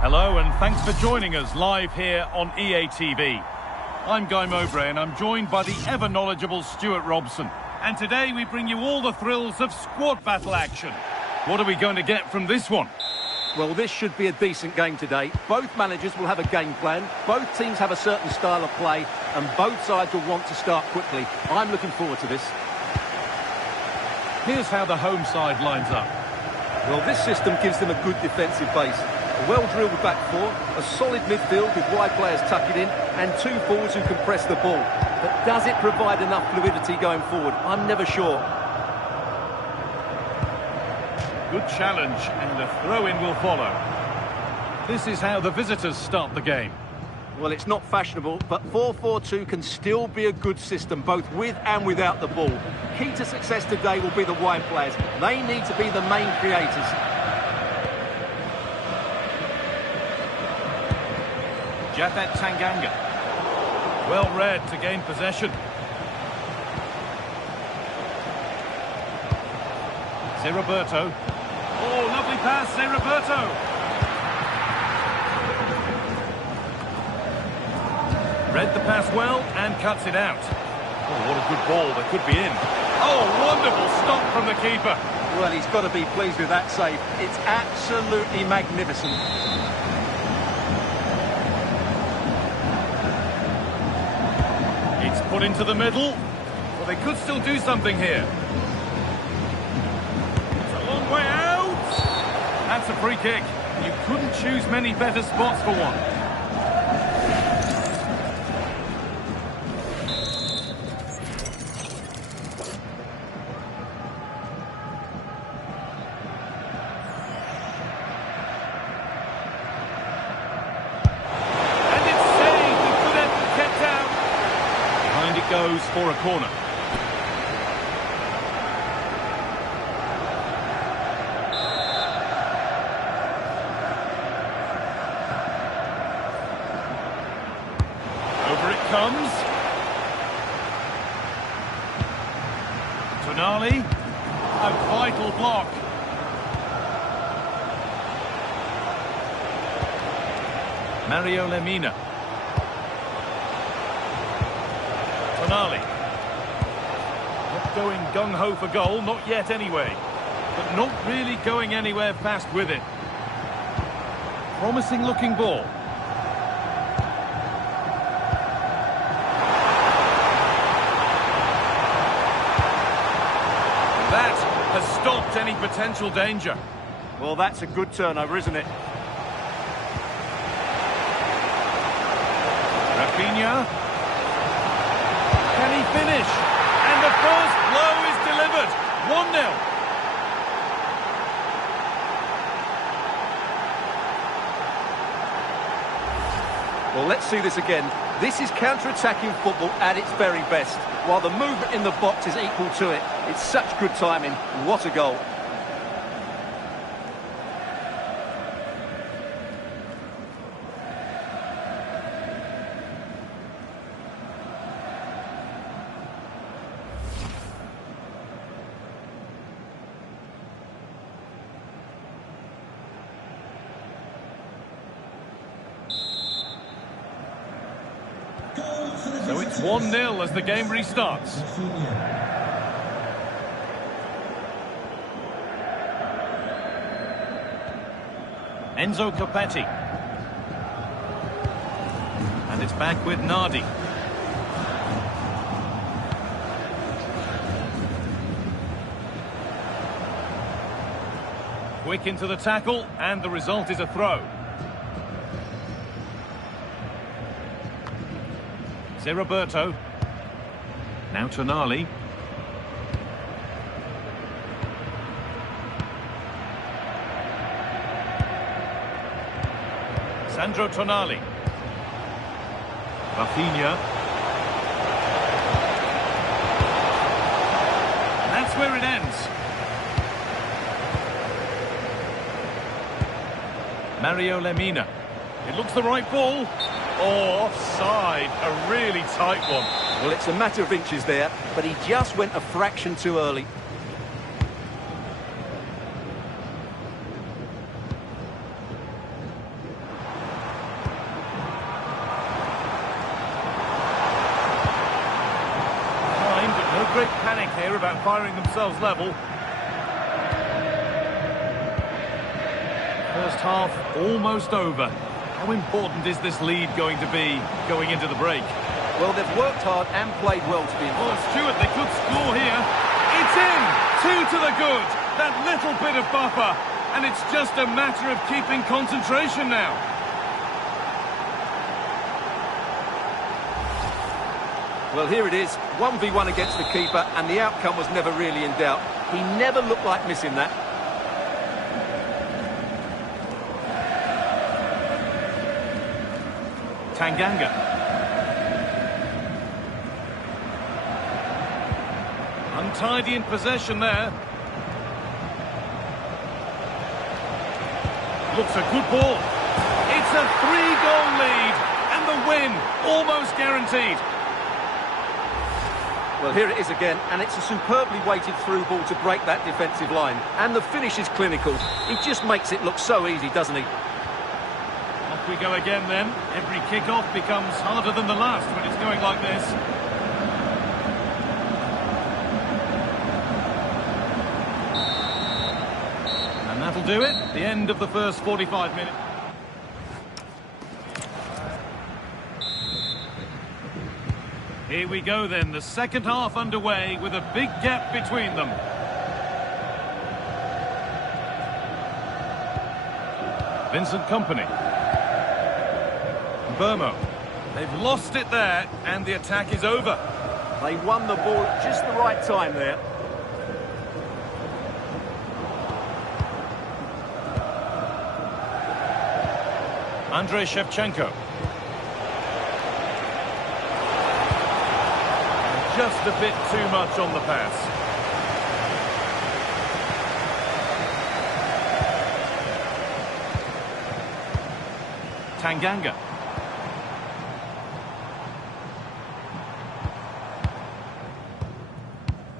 Hello and thanks for joining us live here on EA TV. I'm Guy Mowbray and I'm joined by the ever-knowledgeable Stuart Robson. And today we bring you all the thrills of squad battle action. What are we going to get from this one? Well, this should be a decent game today. Both managers will have a game plan, both teams have a certain style of play, and both sides will want to start quickly. I'm looking forward to this. Here's how the home side lines up. Well, this system gives them a good defensive base. A well-drilled back four, a solid midfield with wide players tucking in, and two forwards who can press the ball. But does it provide enough fluidity going forward? I'm never sure. Good challenge, and a throw-in will follow. This is how the visitors start the game. Well, it's not fashionable, but 4-4-2 can still be a good system, both with and without the ball. Key to success today will be the wide players. They need to be the main creators. Japhet Tanganga. Well read to gain possession. Zé Roberto. Oh, lovely pass, Zé Roberto. Read the pass well and cuts it out. Oh, what a good ball, they could be in. Oh, wonderful stop from the keeper. Well, he's got to be pleased with that save. It's absolutely magnificent. It's put into the middle. Well, they could still do something here. It's a long way out. That's a free kick. You couldn't choose many better spots for one. Goes for a corner. Over it comes. Tonali. A vital block. Mario Lemina. Tonali. Not going gung-ho for goal, not yet anyway. But not really going anywhere fast with it. Promising looking ball. That has stopped any potential danger. Well, that's a good turnover, isn't it? Rafinha. Can he finish? And the first blow is delivered. 1-0. Well, let's see this again. This is counter-attacking football at its very best. While the movement in the box is equal to it. It's such good timing. What a goal. So it's 1-0 as the game restarts. Enzo Copetti. And it's back with Nardi. Quick into the tackle, and the result is a throw. Zé Roberto. Now Tonali. Sandro Tonali. Rafinha. And that's where it ends. Mario Lemina. It looks the right ball. Oh, offside. A really tight one. Well, it's a matter of inches there, but he just went a fraction too early. here about firing themselves level. First half almost over. How important is this lead going to be going into the break? Well, they've worked hard and played well to be in. Oh, Stewart, they could score here. It's in! 2 to the good. That little bit of buffer. And it's just a matter of keeping concentration now. Well, here it is. 1v1 against the keeper, and the outcome was never really in doubt. He never looked like missing that. Tanganga. Untidy in possession there. Looks a good ball. It's a 3-goal lead, and the win almost guaranteed. Well, here it is again, and it's a superbly weighted through ball to break that defensive line. And the finish is clinical. He just makes it look so easy, doesn't he? Off we go again then. Every kick-off becomes harder than the last when it's going like this. And that'll do it. The end of the first 45 minutes. Here we go then, the second half underway with a big gap between them. Vincent Kompany. Burmo. They've lost it there, and the attack is over. They won the ball at just the right time there. Andrei Shevchenko. Just a bit too much on the pass. Tanganga.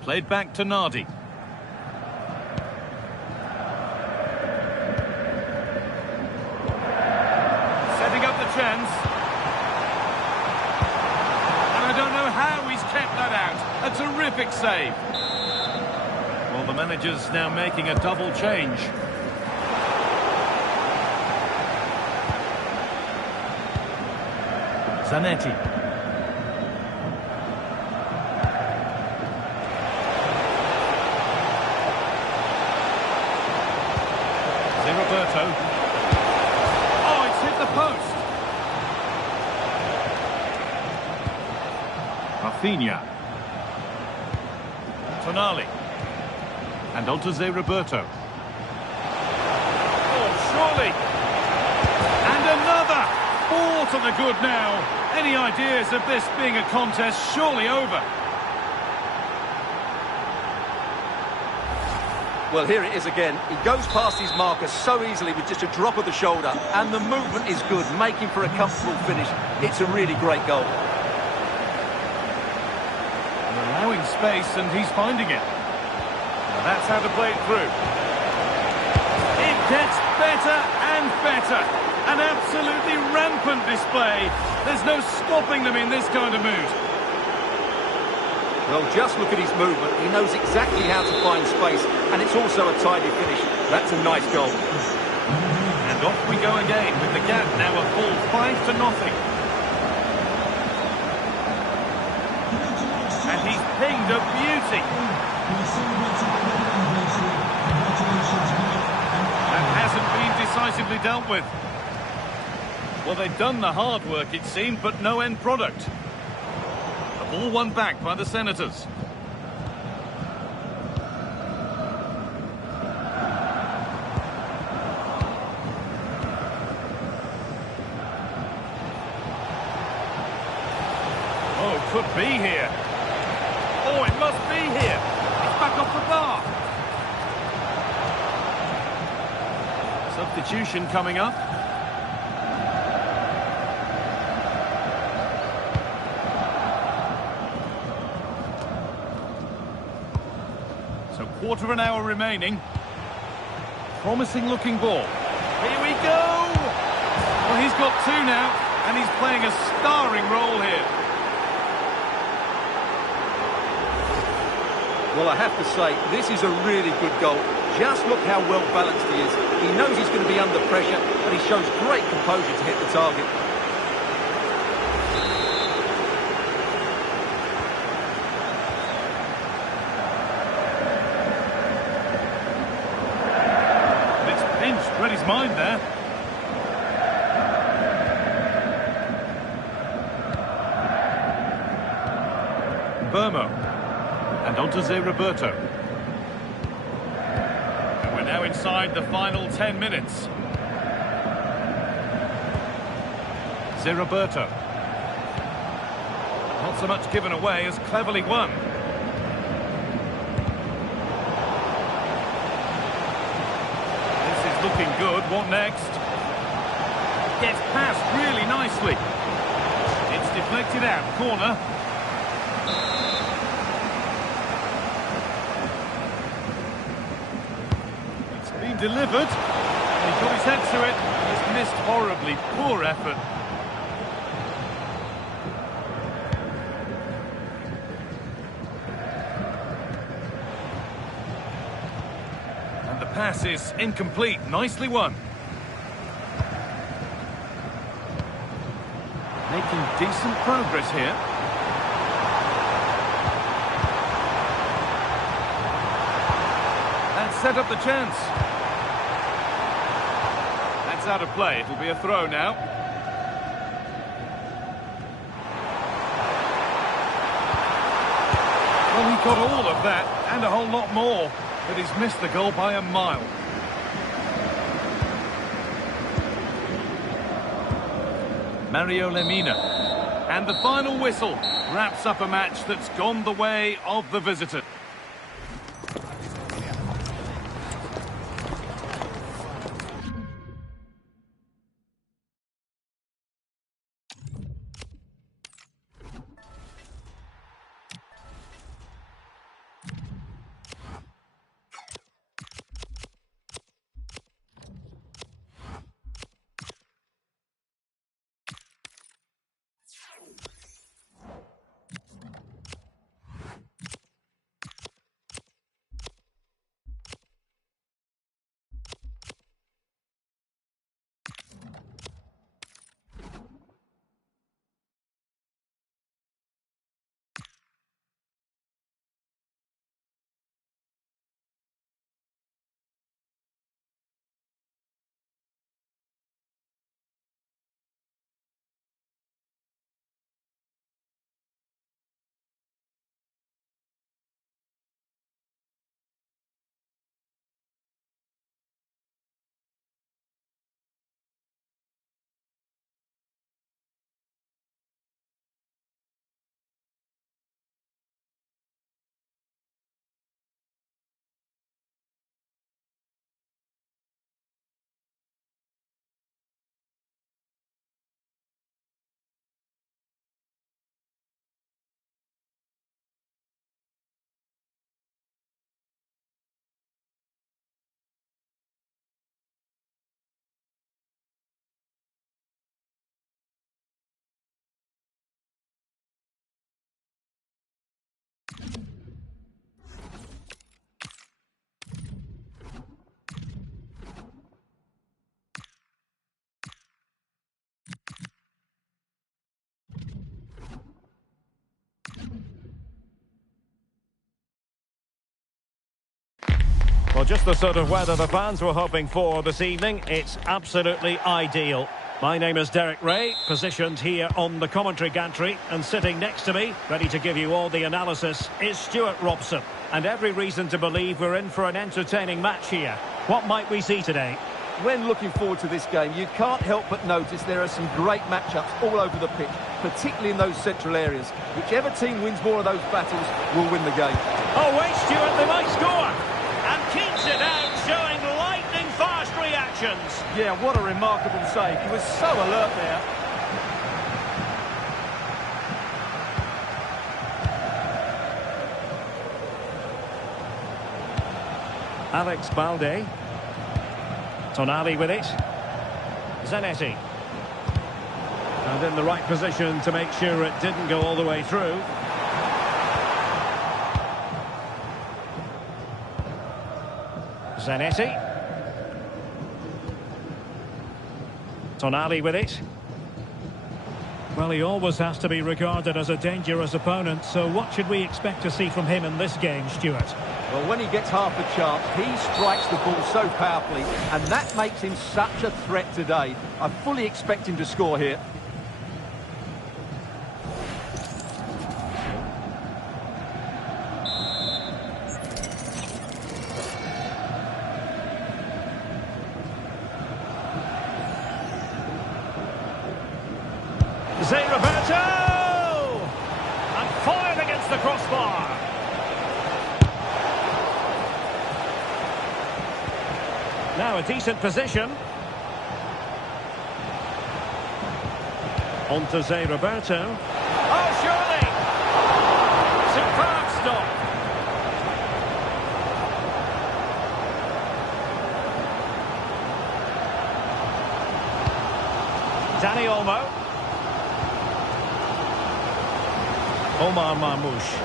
Played back to Nardi. Setting up the chance. And I don't know how he's kept that out. A terrific save. Well, the manager's now making a double change. Zanetti. Roberto. Oh, it's hit the post. Rafinha. Tonali. And on to Roberto. Oh, surely. And another. 4 to the good now. Any ideas of this being a contest surely over? Well, here it is again. He goes past his marker so easily with just a drop of the shoulder, and the movement is good, making for a comfortable finish. It's a really great goal. And allowing space, and he's finding it. Now that's how to play it through. It gets better and better. An absolutely rampant display. There's no stopping them in this kind of mood. Well, just look at his movement. He knows exactly how to find space, and it's also a tidy finish. That's a nice goal. And off we go again, with the gap now a full 5 to nothing. And he's pinged a beauty. That hasn't been decisively dealt with. Well, they've done the hard work, it seemed, but no end product. All won back by the Senators. Oh, could be here. Oh, it must be here. It's back off the bar. Substitution coming up. Quarter of an hour remaining. Promising looking ball. Here we go! Well, he's got 2 now, and he's playing a starring role here. Well, I have to say, this is a really good goal. Just look how well balanced he is. He knows he's going to be under pressure, but he shows great composure to hit the target. It's pinched, read his mind there. Burmo. And on to Zé Roberto. And we're now inside the final 10 minutes. Zé Roberto. Not so much given away as cleverly won. This is looking good. What next? Gets past really nicely. It's deflected out. Corner. Delivered. He got his head to it. He's missed horribly. Poor effort. And the pass is incomplete. Nicely won. Making decent progress here. And set up the chance. Out of play. It'll be a throw now. Well, he got all of that and a whole lot more, but he's missed the goal by a mile. Mario Lemina. And the final whistle wraps up a match that's gone the way of the visitor. Well, just the sort of weather the fans were hoping for this evening. It's absolutely ideal. My name is Derek Ray, positioned here on the commentary gantry, and sitting next to me, ready to give you all the analysis, is Stuart Robson. And every reason to believe we're in for an entertaining match here. What might we see today? When looking forward to this game, you can't help but notice there are some great matchups all over the pitch, particularly in those central areas. Whichever team wins more of those battles will win the game. Oh, wait, Stuart, they might score! And keeps it out, showing lightning-fast reactions. Yeah, what a remarkable save. He was so alert there. Alex Balde. Tonali with it. Zanetti. And in the right position to make sure it didn't go all the way through. Zanetti. Tonali with it. Well, he always has to be regarded as a dangerous opponent, so what should we expect to see from him in this game, Stuart? Well, when he gets half a chance, he strikes the ball so powerfully, and that makes him such a threat today. I fully expect him to score here. Roberto! And fired against the crossbar. Now a decent position. On to Zé Roberto. Oh, surely! Superb stop. Dani Olmo. Omar Marmoush.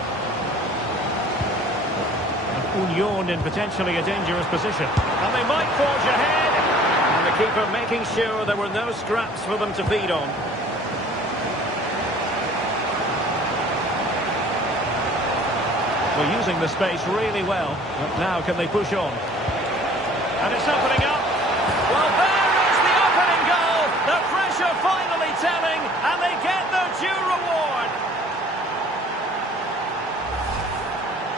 And Union in potentially a dangerous position. And they might forge ahead. And the keeper making sure there were no scraps for them to feed on. We're using the space really well. But now can they push on? And it's opening up. Well, there is the opening goal. The pressure finally telling. And they get their due reward.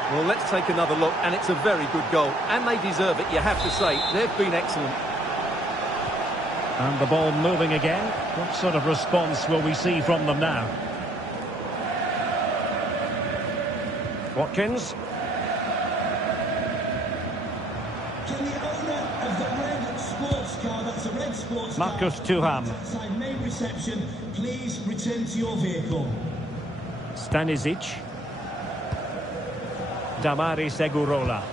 Well, let's take another look, and it's a very good goal. And they deserve it, you have to say. They've been excellent. And the ball moving again. What sort of response will we see from them now? Watkins. Can the owner of the red sports car, that's a red sports Marcus car, Thuram. outside main reception, please return to your vehicle. Stanisic. Damari Segurola.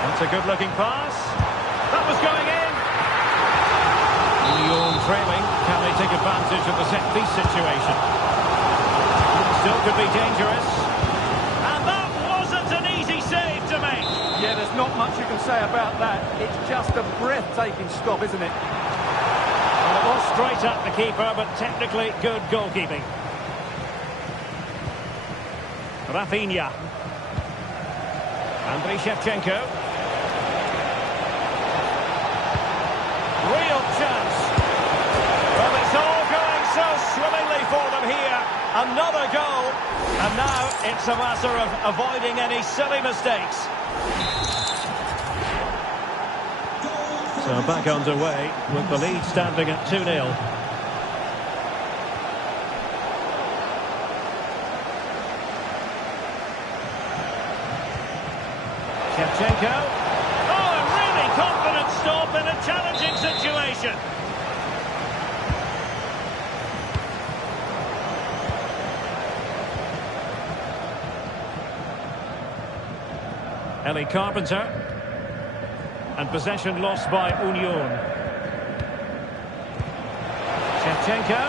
That's a good-looking pass. That was going in. Union trailing. Can they take advantage of the set-piece situation? Still could be dangerous. And that wasn't an easy save to make. Yeah, there's not much you can say about that. It's just a breathtaking stop, isn't it? Well, it was straight at the keeper, but technically good goalkeeping. Rafinha. Andriy Shevchenko. Real chance. Well, it's all going so swimmingly for them here. Another goal. And now it's a matter of avoiding any silly mistakes. So back underway with the lead standing at 2-0. Shevchenko. Oh, a really confident stop in a challenging situation. Ellie Carpenter. And possession lost by Union. Shevchenko.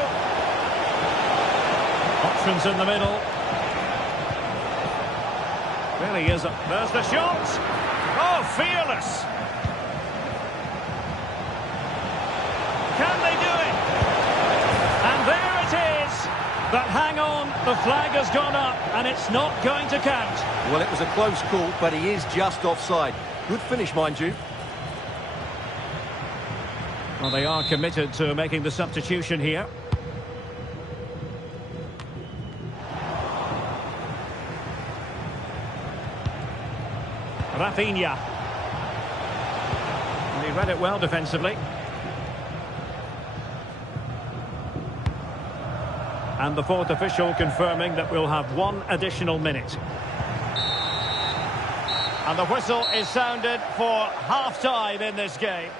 Options in the middle. Really is. There's the shot. Oh, fearless. Can they do it? And there it is. But hang on, the flag has gone up and it's not going to count. Well, it was a close call, but he is just offside. Good finish, mind you. Well, they are committed to making the substitution here. Rafinha. And he read it well defensively. And the fourth official confirming that we'll have one additional minute. And the whistle is sounded for half-time in this game.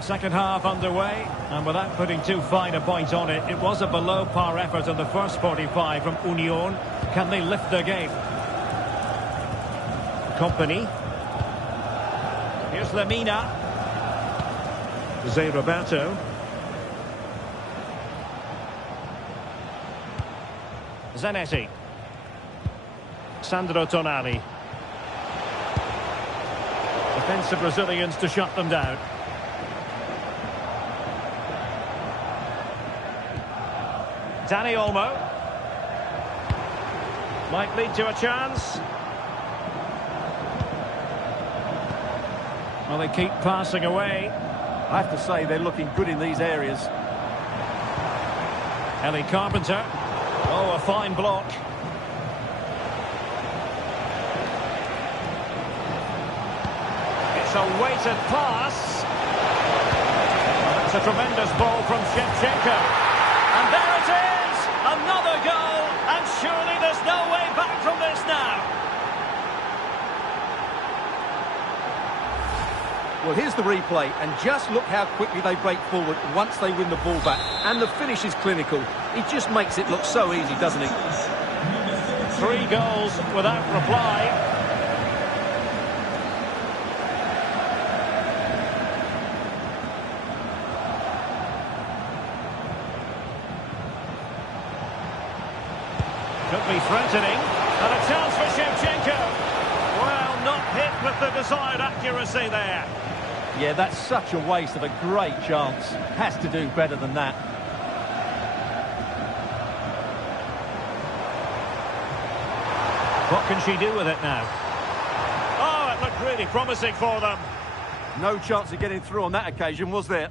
Second half underway, and without putting too fine a point on it, it was a below-par effort in the first 45 from Union. Can they lift their game? Company. Here's Lemina. Zé Roberto. Zanetti. Sandro Tonali. Defensive Brazilians to shut them down. Dani Olmo. Might lead to a chance. Well, they keep passing away. I have to say, they're looking good in these areas. Ellie Carpenter. Oh, a fine block. It's a weighted pass. That's a tremendous ball from Shevchenko. And there it is! Another goal! And surely there's no way back from this now. Well, here's the replay, and just look how quickly they break forward once they win the ball back. And the finish is clinical. He just makes it look so easy, doesn't he? 3 goals without reply. Could be threatening. And a chance for Shevchenko. Well, not hit with the desired accuracy there. Yeah, that's such a waste of a great chance. Has to do better than that. What can she do with it now? Oh, it looked really promising for them. No chance of getting through on that occasion, was there?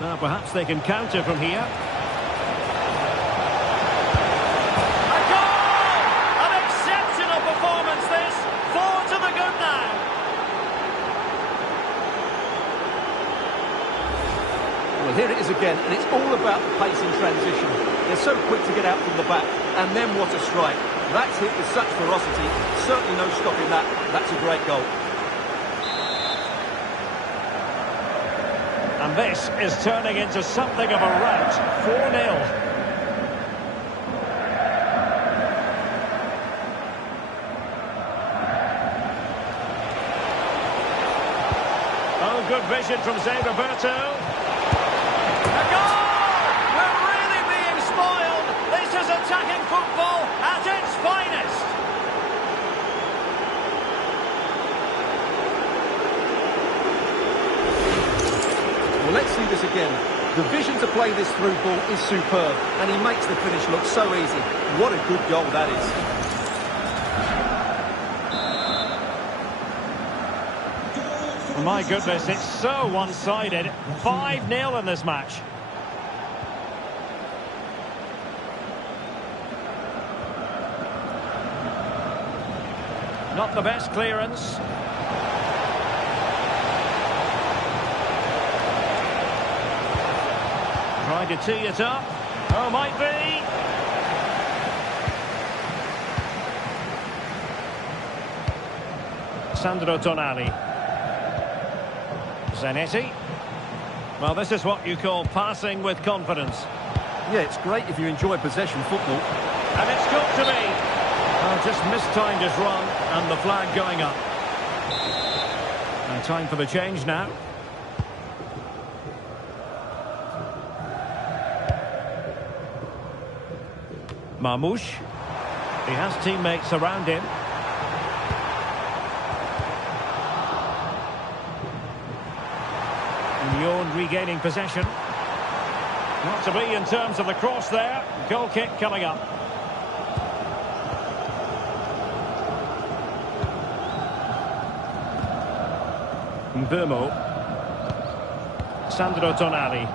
Now, perhaps they can counter from here. Well, here it is again, and it's all about the pace in transition. They're so quick to get out from the back, and then what a strike. That's hit with such ferocity. Certainly no stopping that. That's a great goal. And this is turning into something of a rout. 4-0. Oh, good vision from Zé Roberto. A goal! We're really being spoiled. This is attacking football at its finest. Well, let's see this again. The vision to play this through ball is superb, and he makes the finish look so easy. What a good goal that is. My goodness, it's so one-sided. 5-0 in this match. Not the best clearance. Trying to tee it up. Oh, might be. Sandro Tonali. Zanetti. Well, this is what you call passing with confidence. Yeah, it's great if you enjoy possession football. And it's got to be. Oh, just mistimed his run, and the flag going up. And time for the change now. Marmouche. He has teammates around him. Union regaining possession. Not to be in terms of the cross there. Goal kick coming up. Mbeumo. Sandro Tonali.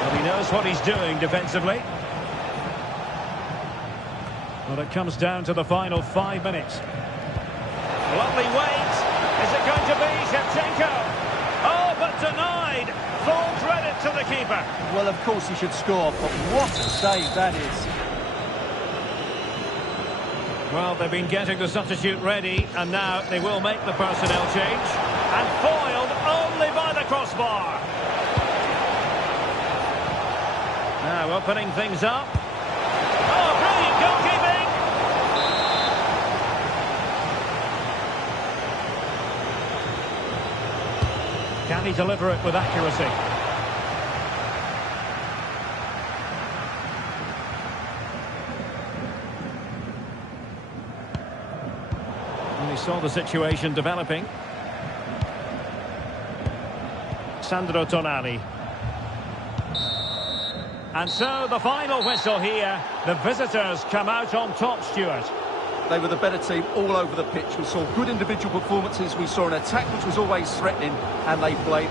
Well, he knows what he's doing defensively. Well, it comes down to the final 5 minutes. Lovely wait. Is it going to be Shevchenko? Oh, but denied. Full credit to the keeper. Well, of course he should score, but what a save that is. Well, they've been getting the substitute ready, and now they will make the personnel change. And foiled only by the crossbar. Now opening things up. Oh, brilliant goalkeeping! Can he deliver it with accuracy? And he saw the situation developing. Sandro Tonali. And so the final whistle here. The visitors come out on top, Stuart. They were the better team all over the pitch. We saw good individual performances. We saw an attack which was always threatening, and they played.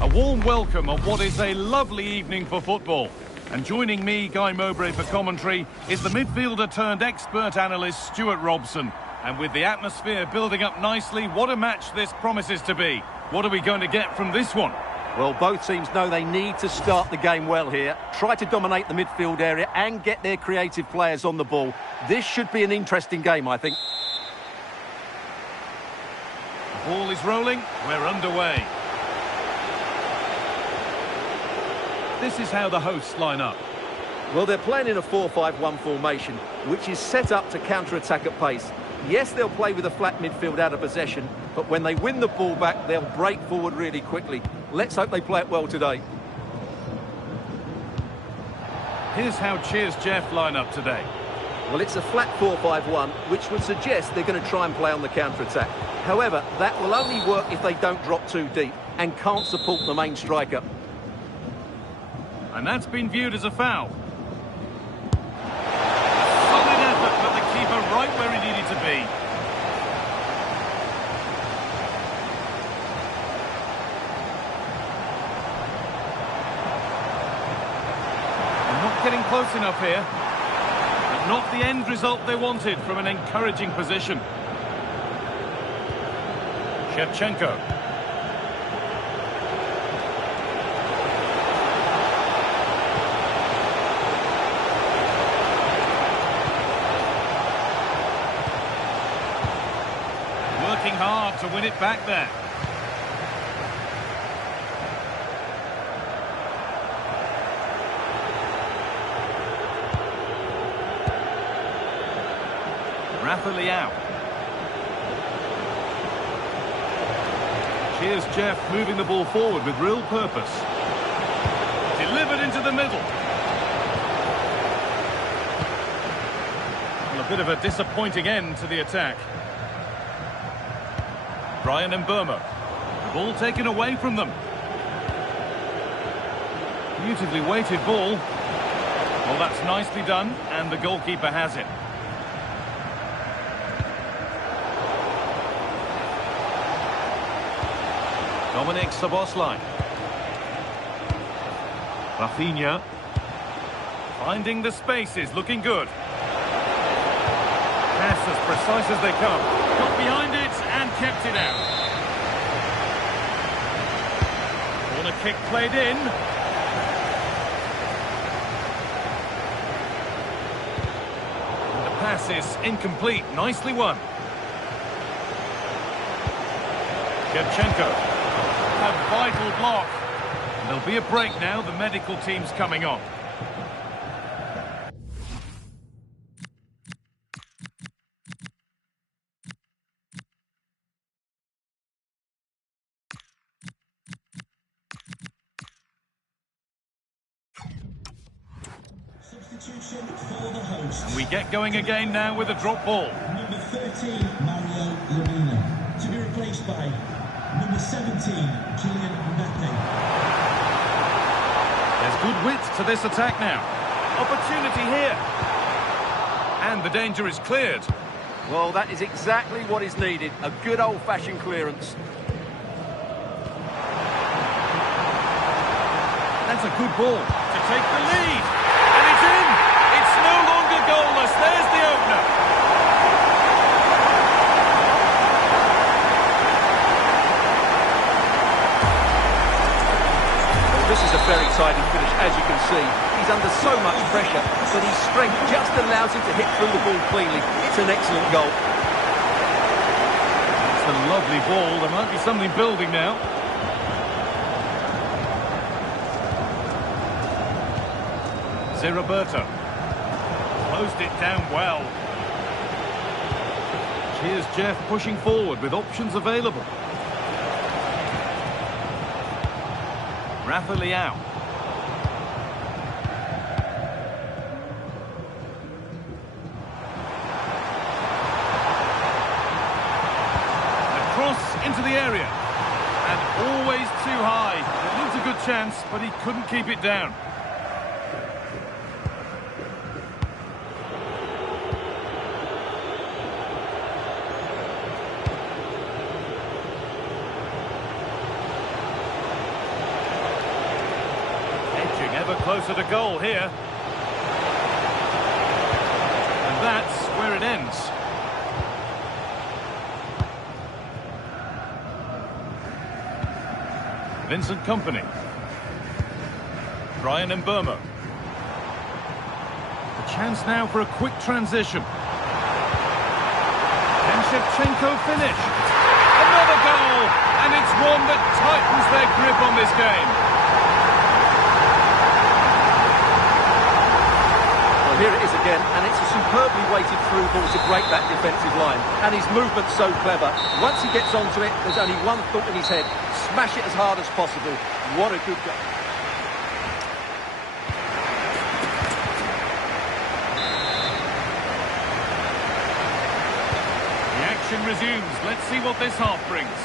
A warm welcome on what is a lovely evening for football. And joining me, Guy Mowbray, for commentary is the midfielder turned expert analyst Stuart Robson. And with the atmosphere building up nicely, what a match this promises to be. What are we going to get from this one? Well, both teams know they need to start the game well here. Try to dominate the midfield area and get their creative players on the ball. This should be an interesting game, I think. The ball is rolling. We're underway. This is how the hosts line up. Well, they're playing in a 4-5-1 formation, which is set up to counter-attack at pace. Yes, they'll play with a flat midfield out of possession, but when they win the ball back, they'll break forward really quickly. Let's hope they play it well today. Here's how Cheers Jeff line up today. Well, it's a flat 4-5-1, which would suggest they're going to try and play on the counter-attack. However, that will only work if they don't drop too deep and can't support the main striker. And that's been viewed as a foul. Solid effort, but the keeper right where he needed to be. They're not getting close enough here. But not the end result they wanted from an encouraging position. Shevchenko. Hard to win it back there. Rafa Leao. Cheers Jeff, moving the ball forward with real purpose. Delivered into the middle. Well, a bit of a disappointing end to the attack. Brian and Burma. The ball taken away from them. Beautifully weighted ball. Well, that's nicely done, and the goalkeeper has it. Dominic Szoboszlai. Rafinha. Finding the spaces, looking good. Pass as precise as they come. Got behind it and kept it out. Corner kick played in. And the pass is incomplete. Nicely won. Shevchenko. A vital block. There'll be a break now. The medical team's coming on. Substitution for the hosts. And we get going again now with a drop ball. Number 13, Mario Lemina. To be replaced by number 17, Kylian Mbappe. There's good width to this attack now. Opportunity here. And the danger is cleared. Well, that is exactly what is needed. A good old-fashioned clearance. That's a good ball to take the lead. And it's in. It's no longer goalless. There's the opener. Well, this is a very tidy finish, as you can see. He's under so much pressure, but his strength just allows him to hit through the ball cleanly. It's an excellent goal. It's a lovely ball. There might be something building now. Roberto closed it down well. Here's Jeff pushing forward with options available. Rafa Leao. The cross into the area. And always too high. It looked a good chance, but he couldn't keep it down. Ever closer to goal here. And that's where it ends. Vincent Kompany. Brian Mbeumo. A chance now for a quick transition. Can Shevchenko finish? Another goal! And it's one that tightens their grip on this game. Here it is again, and it's a superbly weighted through ball to break that defensive line. And his movement's so clever. Once he gets onto it, there's only one thought in his head. Smash it as hard as possible. What a good goal. The action resumes. Let's see what this half brings.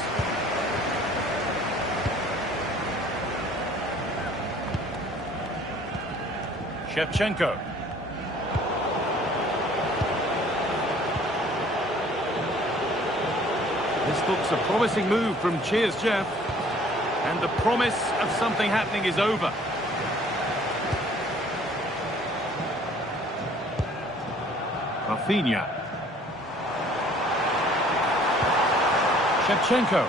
Shevchenko. This looks a promising move from Cheers Jeff. And the promise of something happening is over. Rafinha. Shevchenko.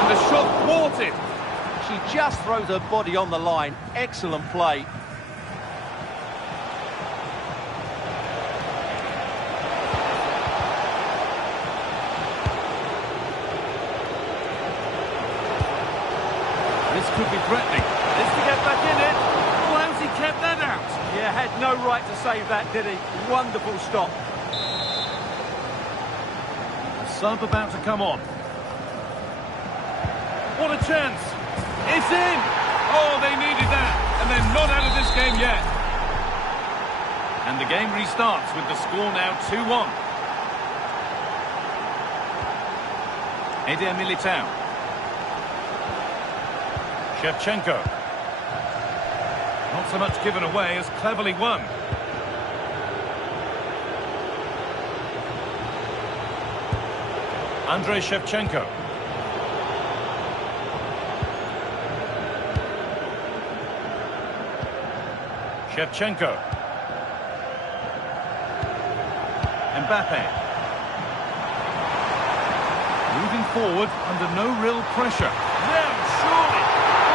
And the shot thwarted. She just throws her body on the line. Excellent play. This could be threatening. This to get back in it. Oh, how's he kept that out? Yeah, had no right to save that, did he? Wonderful stop. A sub about to come on. What a chance. It's in. Oh, they needed that. And they're not out of this game yet. And the game restarts with the score now 2-1. Eder Militao. Shevchenko. Not so much given away as cleverly won. Andrei Shevchenko. Shevchenko. Mbappe. Moving forward under no real pressure. Now, surely.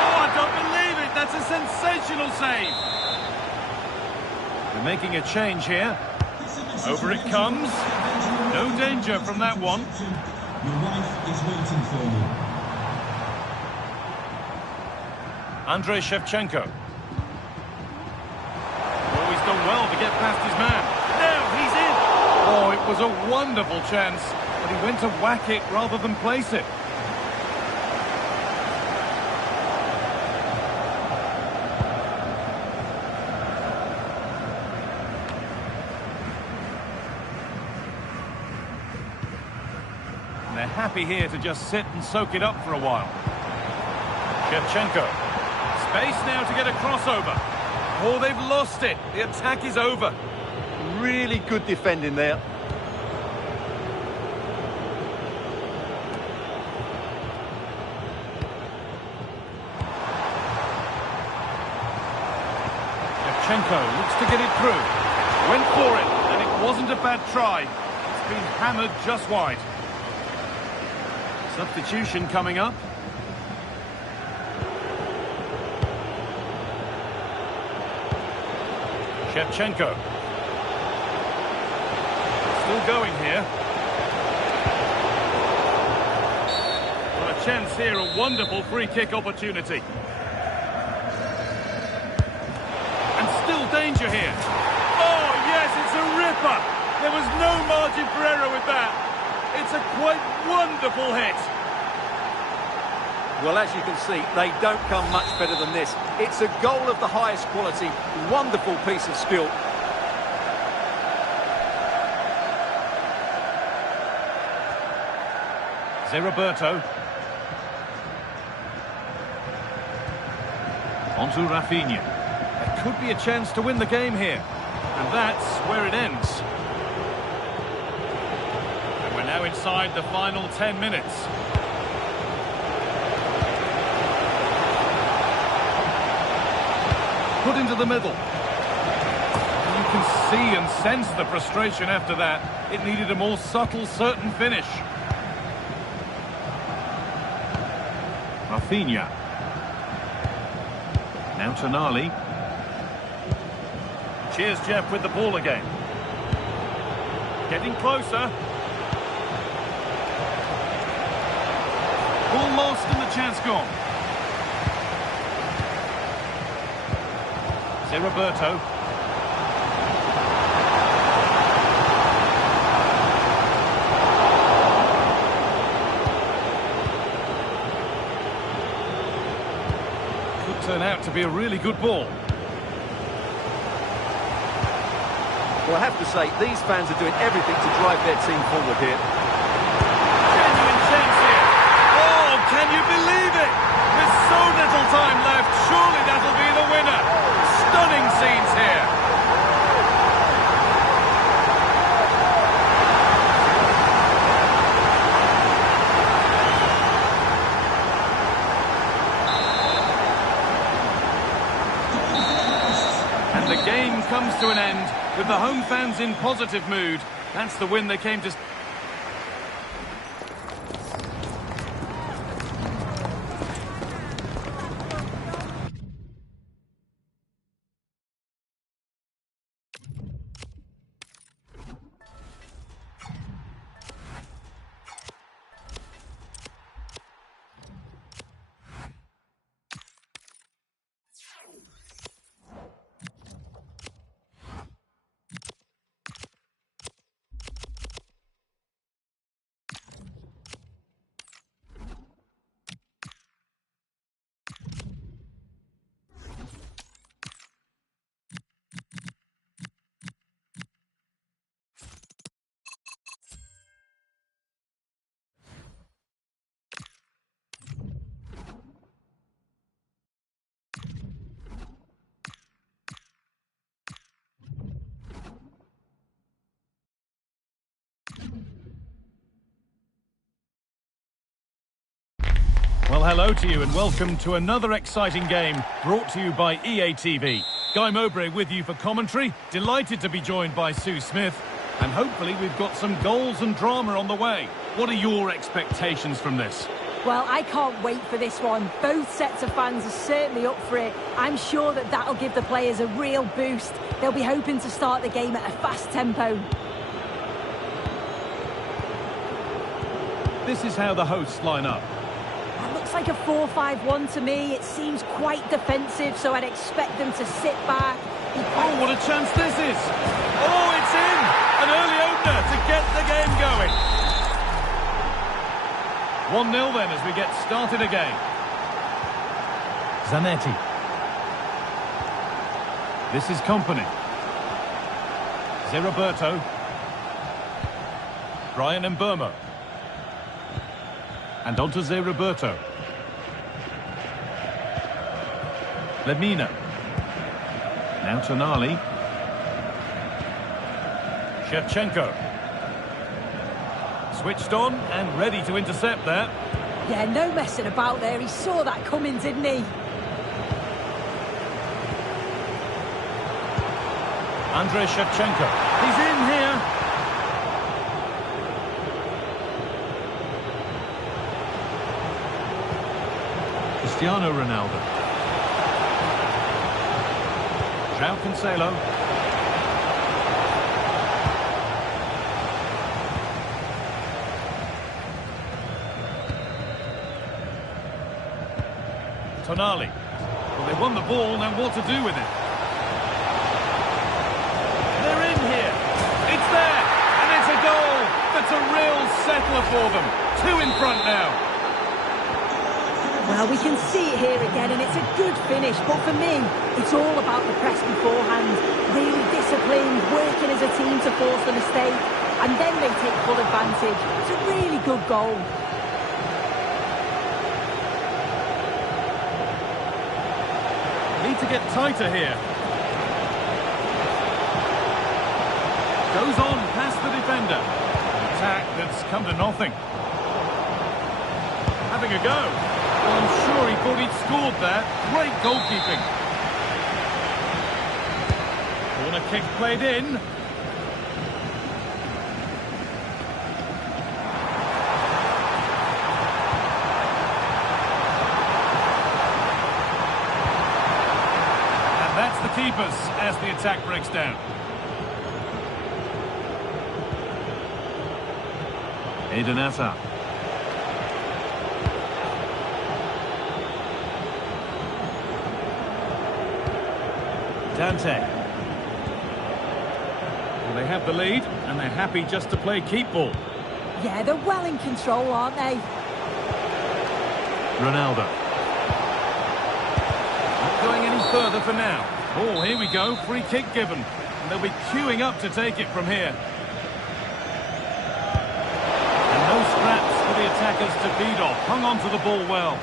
Oh, I don't believe it. That's a sensational save. We're making a change here. Over it comes. No danger from that one. Your wife is waiting for you. Andrei Shevchenko. Always done well to get past his man. Now he's in. Oh, it was a wonderful chance, but he went to whack it rather than place it. happy here to just sit and soak it up for a while. Shevchenko. Space now to get a crossover. Oh, they've lost it. The attack is over. Really good defending there. Shevchenko looks to get it through. Went for it, and it wasn't a bad try. It's been hammered just wide. Substitution coming up. Shevchenko. Still going here. Well, a chance here, a wonderful free kick opportunity. And still danger here. Oh, yes, it's a ripper. There was no margin for error with that. It's a quite wonderful hit. Well, as you can see, they don't come much better than this. It's a goal of the highest quality. Wonderful piece of skill. Roberto. On to Rafinha. There could be a chance to win the game here. And that's where it ends. And we're now inside the final 10 minutes. Put into the middle. You can see and sense the frustration after that. It needed a more subtle, certain finish. Rafinha. Now Tonali. Cheers, Jeff, with the ball again. Getting closer. Ball lost and the chance gone. Roberto. Could turn out to be a really good ball. Well, I have to say, these fans are doing everything to drive their team forward here. Genuine chance here. Oh, can you believe it? There's so little time left. Surely that'll be the winner. Stunning scenes here. And the game comes to an end with the home fans in positive mood. That's the win they came to... Well, hello to you and welcome to another exciting game brought to you by EA TV. Guy Mowbray with you for commentary. Delighted to be joined by Sue Smith. And hopefully we've got some goals and drama on the way. What are your expectations from this? Well, I can't wait for this one. Both sets of fans are certainly up for it. I'm sure that that'll give the players a real boost. They'll be hoping to start the game at a fast tempo. This is how the hosts line up. It looks like a 4-5-1 to me. It seems quite defensive, so I'd expect them to sit back. Oh, what a chance this is! Oh, it's in! An early opener to get the game going. 1-0 then as we get started again. Zanetti. This is Company. Roberto. Brian Mbeumo. And on to Roberto. Lemina. Now Tonali. Shevchenko. Switched on and ready to intercept that. Yeah, no messing about there. He saw that coming, didn't he? Andrei Shevchenko. He's in here. Cristiano Ronaldo. João Cancelo. Tonali. Well, they won the ball, now what to do with it? They're in here. It's there. And it's a goal. That's a real settler for them. 2 in front now. Well, we can see it here again, and it's a good finish. But for me, it's all about the press beforehand. Really disciplined, working as a team to force the mistake. And then they take full advantage. It's a really good goal. Need to get tighter here. Goes on past the defender. An attack that's come to nothing. Having a go. Well, I'm sure he thought he'd scored that. Great goalkeeping. Corner kick played in. And that's the keepers as the attack breaks down. Eden Hazard. Dante. Well, they have the lead, and they're happy just to play keep ball. Yeah, they're well in control, aren't they? Ronaldo. Not going any further for now. Oh, here we go. Free kick given. And they'll be queuing up to take it from here. And no scraps for the attackers to feed off. Hung on to the ball well.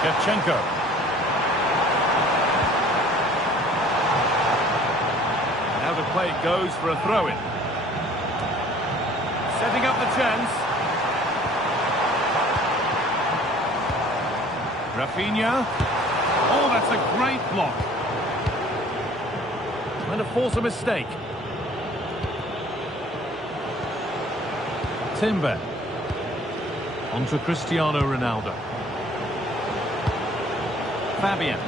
Shevchenko. Now the play goes for a throw-in. Setting up the chance. Rafinha. Oh, that's a great block. Trying to force a mistake. Timber. On to Cristiano Ronaldo. Fabian.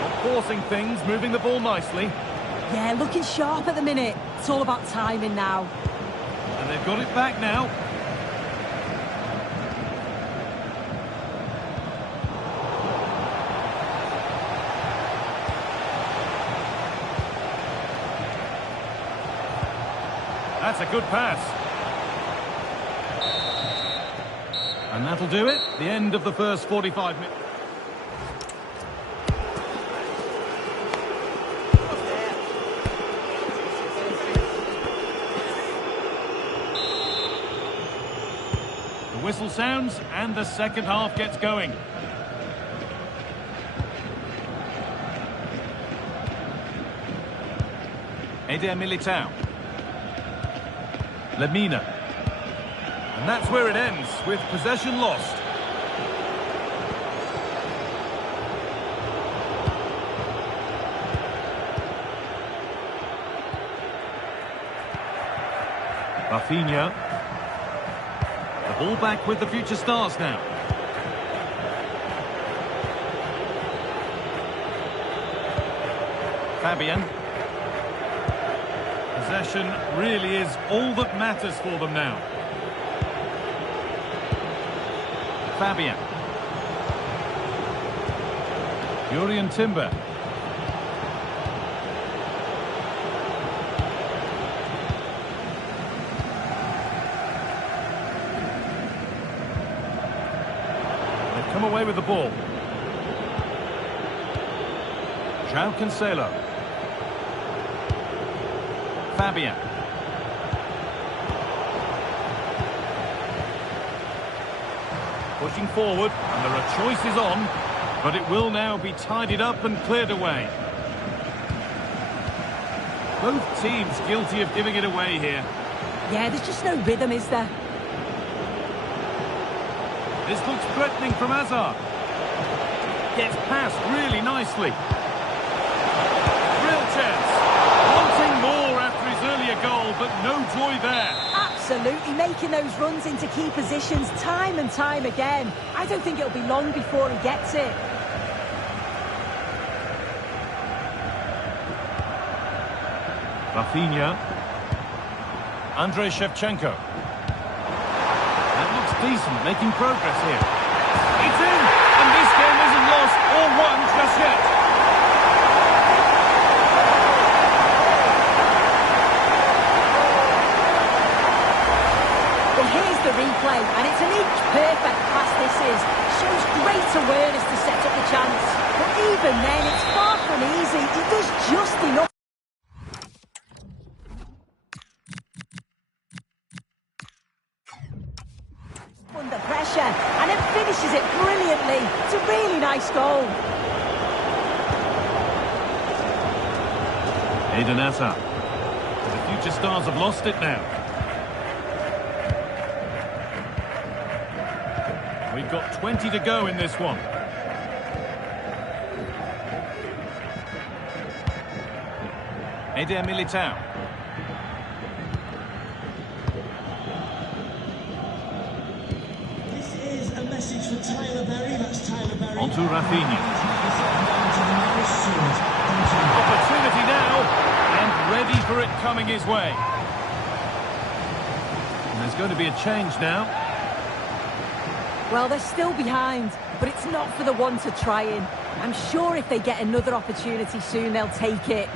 Not forcing things, moving the ball nicely. Yeah, looking sharp at the minute. It's all about timing now. And they've got it back now. That's a good pass. And that'll do it. The end of the first 45 minutes. The whistle sounds and the second half gets going. Eder Militao. Lemina. And that's where it ends, with possession lost. Rafinha. The ball back with the future stars now. Fabian. Possession really is all that matters for them now. Fabian. Jurriën Timber. They've come away with the ball. João Cancelo. Fabian. Pushing forward, and there are choices on, but it will now be tidied up and cleared away. Both teams guilty of giving it away here. Yeah, there's just no rhythm, is there? This looks threatening from Hazard. Gets past really nicely. Real chance. Wanting more after his earlier goal, but no joy there. Absolutely, making those runs into key positions time and time again. I don't think it'll be long before he gets it. Rafinha. Andrei Shevchenko. That looks decent, making progress here. It's in, and this game isn't lost or won just yet. Well, here's the replay, and it's an inch-perfect pass this is. Shows great awareness to set up the chance. But even then, it's far from easy. He does just enough. Under pressure, and it finishes it brilliantly. It's a really nice goal. Eden Hazard. The future stars have lost it now. We've got 20 to go in this one. Eder Militao. On to Rafinha. Opportunity now, and ready for it coming his way. And there's going to be a change now. Well, they're still behind, but it's not for the one to try in. I'm sure if they get another opportunity soon, they'll take it.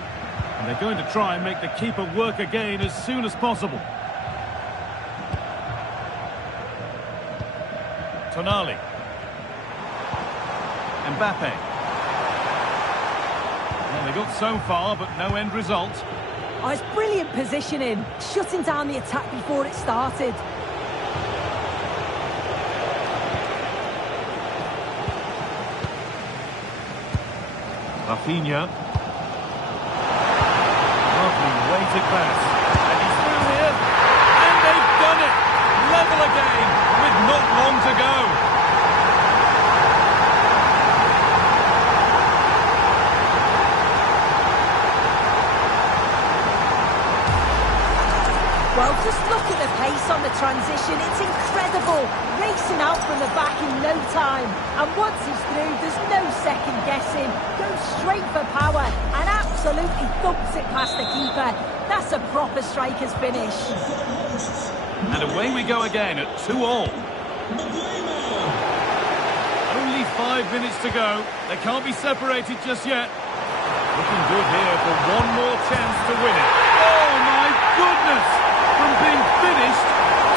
And they're going to try and make the keeper work again as soon as possible. Tonali. Mbappe. Well, they got so far, but no end result. Oh, it's brilliant positioning, shutting down the attack before it started. Rafinha. Lovely weighted pass. And he's through here. And they've done it! Level again, with not long to go. Well, just look at the pace on the transition. It's incredible. Racing out from the back in no time. And once he's through, there's no second guessing. Goes straight for power and absolutely thumps it past the keeper. That's a proper striker's finish. And away we go again at 2-2. Only 5 minutes to go. They can't be separated just yet. Looking good here for one more chance to win it. Oh my goodness! From being finished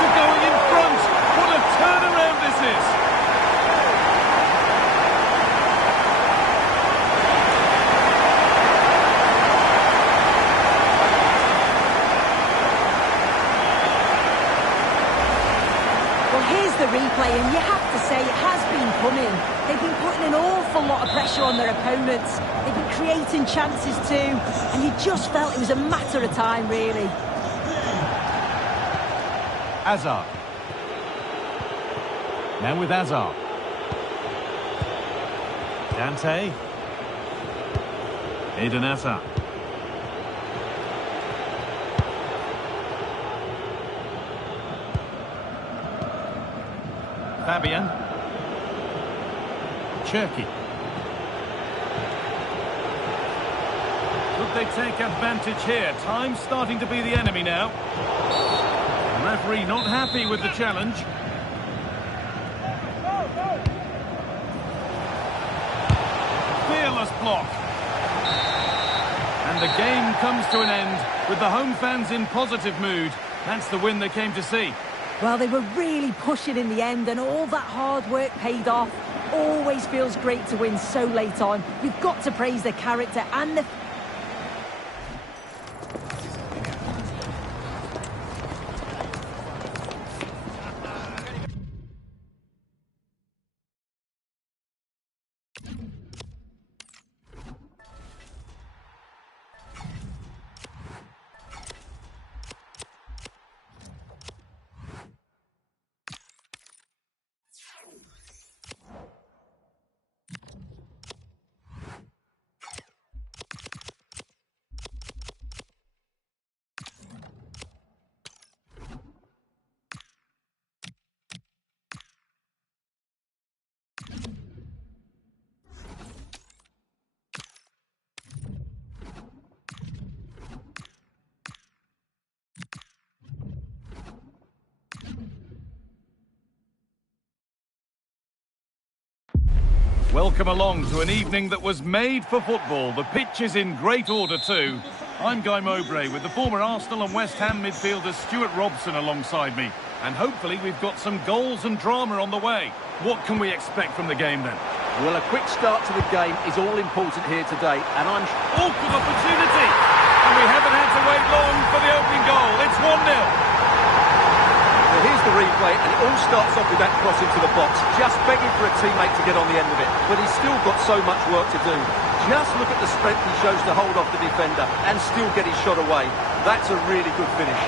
to going in front. What a turnaround this is! Well, here's the replay, and you have to say it has been coming. They've been putting an awful lot of pressure on their opponents. They've been creating chances too, and you just felt it was a matter of time, really. Hazard. Now with Hazard. Dante. Eden Hazard. Fabian. Cherky. Could they take advantage here? Time's starting to be the enemy now. The referee not happy with the challenge. Fearless block. And the game comes to an end with the home fans in positive mood. That's the win they came to see. Well, they were really pushing in the end, and all that hard work paid off. always feels great to win so late on. You've got to praise the character and the... Welcome along to an evening that was made for football. The pitch is in great order too. I'm Guy Mowbray with the former Arsenal and West Ham midfielder Stuart Robson alongside me. And hopefully we've got some goals and drama on the way. What can we expect from the game then? Well, a quick start to the game is all important here today, and I'm... Awkward opportunity! And we haven't had to wait long for the opening goal. It's 1-0. Well, here's the replay, and it all starts off with that cross into the box, just begging for a teammate to get on the end of it. But he's still got so much work to do. Just look at the strength he shows to hold off the defender and still get his shot away. That's a really good finish.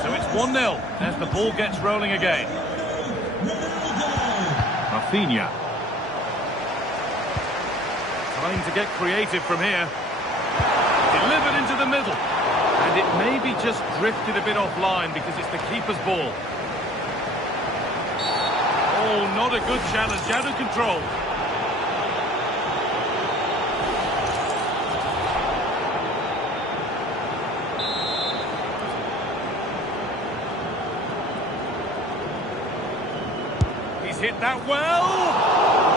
So it's 1-0 as the ball gets rolling again. Rafinha. Trying to get creative from here. Delivered into the middle. And it maybe just drifted a bit offline because it's the keeper's ball. Oh, not a good challenge. Out of control. Hit that well,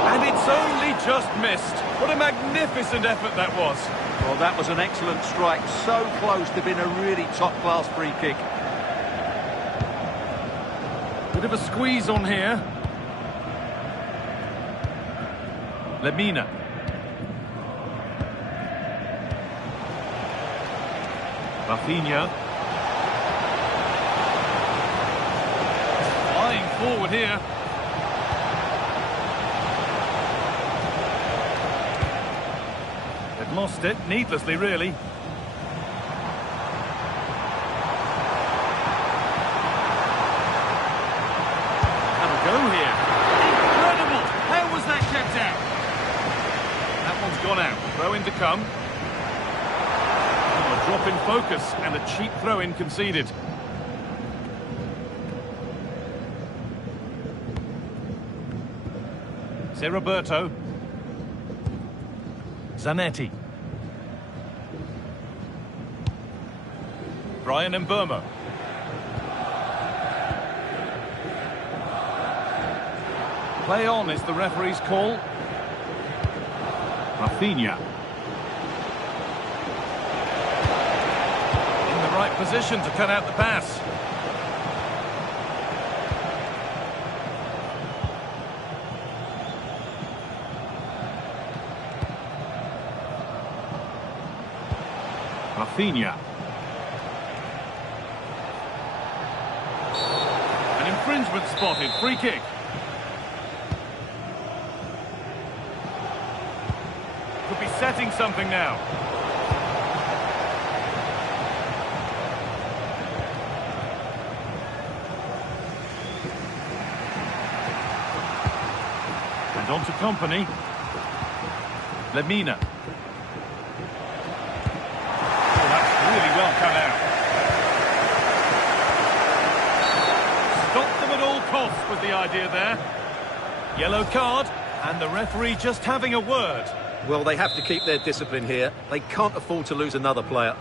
and it's only just missed. What a magnificent effort that was. Well, that was an excellent strike, so close to being a really top-class free kick. Bit of a squeeze on here. Lemina. Rafinha. Flying forward here. Lost it, needlessly really. Have a go here. Incredible! How was that kept out? That one's gone out. Throw-in to come. Oh, a drop in focus and a cheap throw-in conceded. Roberto. Zanetti. Brian Mbermo. Play on is the referee's call. Rafinha. In the right position to cut out the pass. Rafinha. An infringement spotted. Free kick. Could be setting something now. And on to company. Lemina. Well cut out. Stop them at all costs was the idea there. Yellow card, and the referee just having a word. Well, they have to keep their discipline here. They can't afford to lose another player.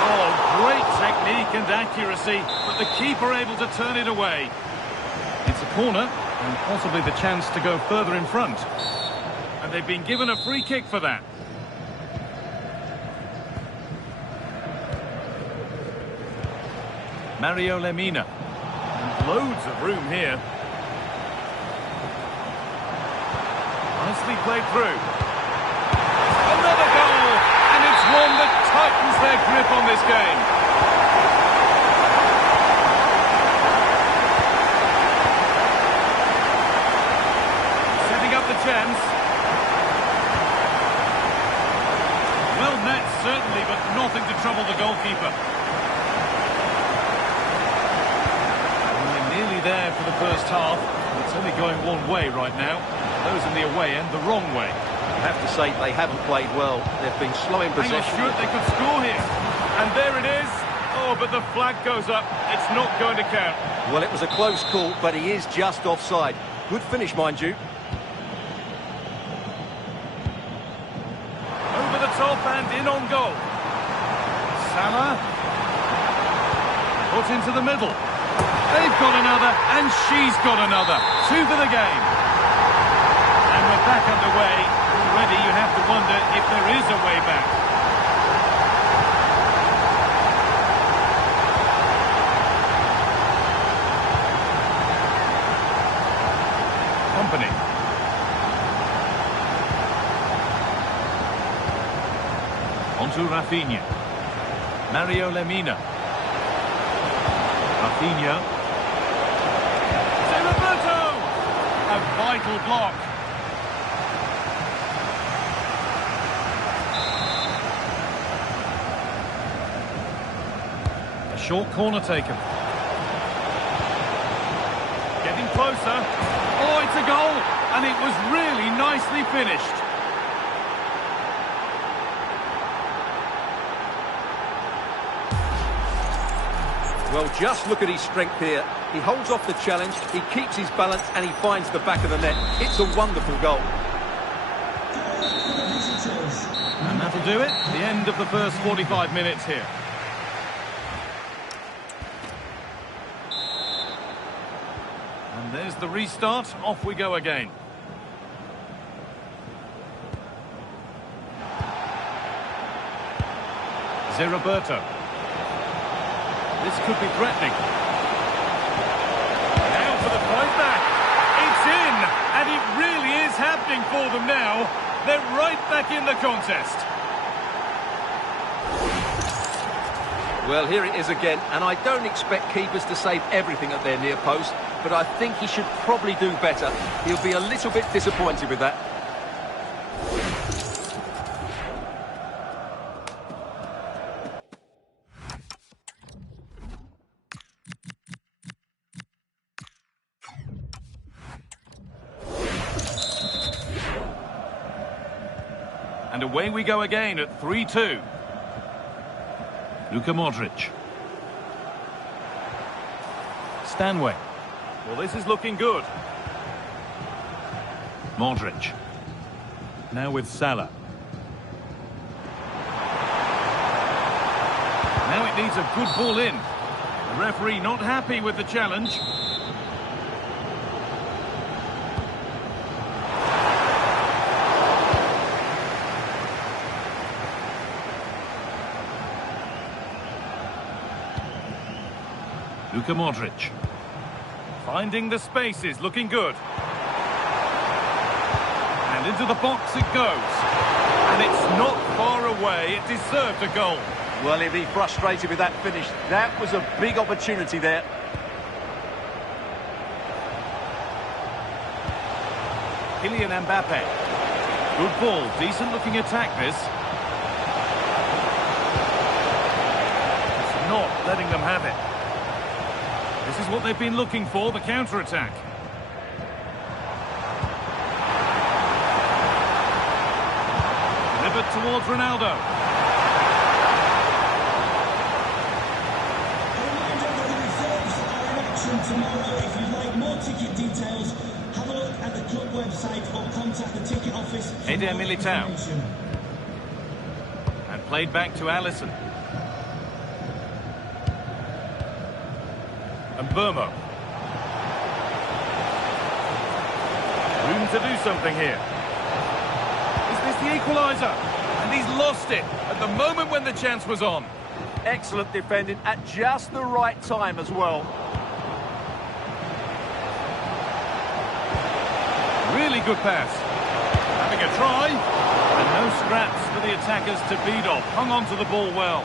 Oh, great technique and accuracy, but the keeper able to turn it away. It's a corner, And possibly the chance to go further in front. And they've been given a free kick for that. Mario Lemina. And loads of room here. Nicely played through. Another goal! And it's one that tightens their grip on this game. Setting up the chance. Well met, certainly, but nothing to trouble the goalkeeper. Nearly there for the first half. It's only going one way right now. Those in the away end the wrong way. I have to say they haven't played well. They've been slow in possession. Hang on, Stuart, they could score here. And there it is. Oh, but the flag goes up. It's not going to count. Well, it was a close call, but he is just offside. Good finish, mind you. Over the top and in on goal. Salah. Put into the middle. They've got another, and she's got another. 2 for the game. And we're back underway. Already you have to wonder if there is a way back. Company. Onto Rafinha. Mario Lemina. Rafinha. A vital block. A short corner taken. Getting closer. Oh, it's a goal. And it was really nicely finished. Well, just look at his strength here. He holds off the challenge, he keeps his balance, and he finds the back of the net. It's a wonderful goal. And that'll do it. The end of the first 45 minutes here. And there's the restart. Off we go again. Roberto. This could be threatening. Now for the point back. It's in, and it really is happening for them now. They're right back in the contest. Well, here it is again, and I don't expect keepers to save everything at their near post, but I think he should probably do better. He'll be a little bit disappointed with that. And away we go again at 3-2. Luka Modric. Stanway. Well, this is looking good. Modric. Now with Salah. Now it needs a good ball in. The referee not happy with the challenge. Luka Modric. Finding the spaces, looking good. And into the box it goes. And it's not far away, it deserved a goal. Well, he'll be frustrated with that finish. That was a big opportunity there. Kylian Mbappe. Good ball, decent looking attack this. It's not letting them have it. This is what they've been looking for, the counter-attack. Delivered towards Ronaldo. Tomorrow, if you'd like more ticket details, have a look at the club website or contact the ticket office. Eder Militao. And played back to Alisson. And Burmo. to do something here. Is this the equaliser? And he's lost it at the moment when the chance was on. Excellent defending at just the right time as well. Really good pass. Having a try. And no scraps for the attackers to beat off. Hung on to the ball well.